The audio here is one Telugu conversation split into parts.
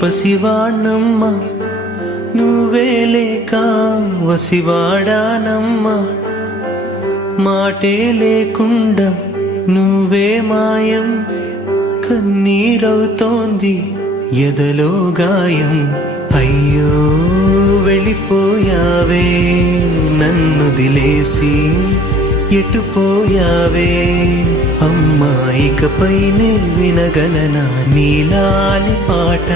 పసివాణ్ణమ్మ నువ్వే లేక వసివాడానమ్మ మాటే లేకుండా నువ్వే మాయం కన్నీరవుతోంది ఎదలో గాయం అయ్యో వెళ్ళిపోయావే నన్ను దిలేసి ఎటుపోయావే అమ్మా ఇకపైనే వినగలనా నీలాలి పాట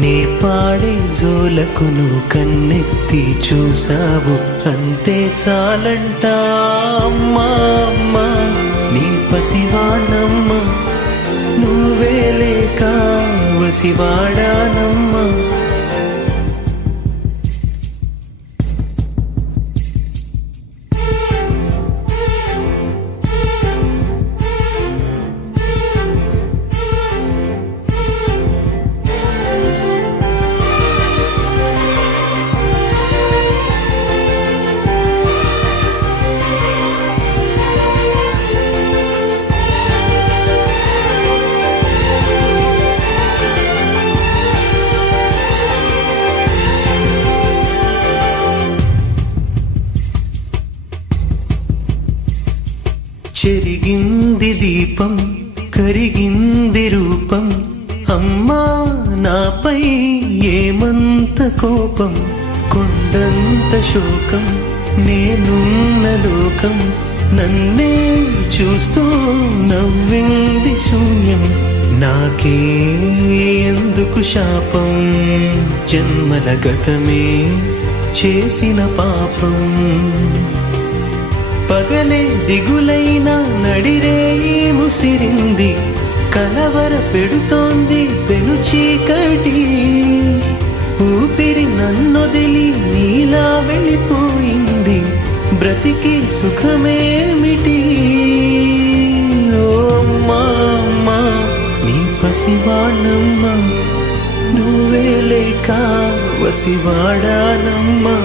నే పాడే జోలకు నువ్వు కన్నెత్తి చూసావు అంతే చాలంట అమ్మా అమ్మా నీ పసివాణమ్మ నువ్వే లేక వసివాడానమ్మా చెరిగింది దీపం కరిగింది రూపం అమ్మా నాపై ఏమంత కోపం కొండంత శోకం నేనున్న లోకం నన్నే చూస్తూ నవ్వింది శూన్యం నాకే ఎందుకు శాపం జన్మల గతమే చేసిన పాపం పగలే దిగులైన నడిరేయి ముసిరింది కలవర పెడుతోంది పెను చీకటి ఊపిరి నన్నొదిలి నీలా వెళ్ళిపోయింది బ్రతికి సుఖమేమిటి ఓ అమ్మా అమ్మా నీ పసివాణమ్మ నువ్వే లేక వసివాడానమ్మా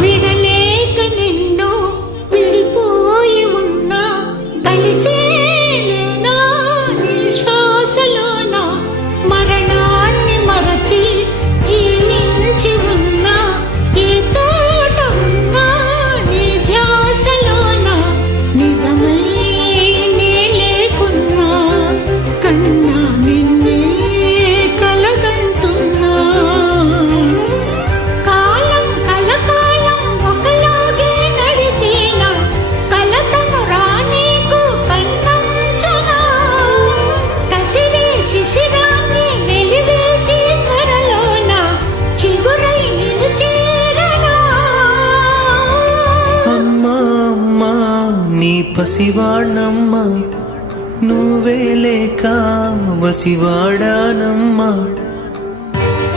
విడలేక నిన్ను విడిపోయి ఉన్నా కలిసేలేనా నీ శ్వాసలోన మరణాన్ని మరచి జీవించి ఉన్నా ఏ చోట ఉన్నా నీ ధ్యాసలోన నిజమై నే లేకున్నా కన్నా నిన్నే కలగంటున్నా శిశిరాన్ని వెలివేసి త్వరలోన చిగురై నిన్ను చేరనా అమ్మా అమ్మా నీ పసివాణమ్మ నువ్వే లేక వసివాడానమ్మా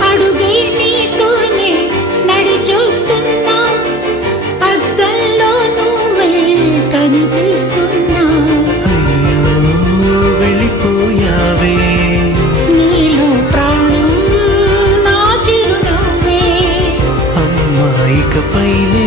అడుగై నీతోనే నడి చూస్తున్నా అద్దంలో నువ్వే కనిపిస్తున్నా అయ్యో వెళ్ళిపోయావే నీలో ప్రాణం నా చిరునవ్వే అమ్మా ఇకపైనే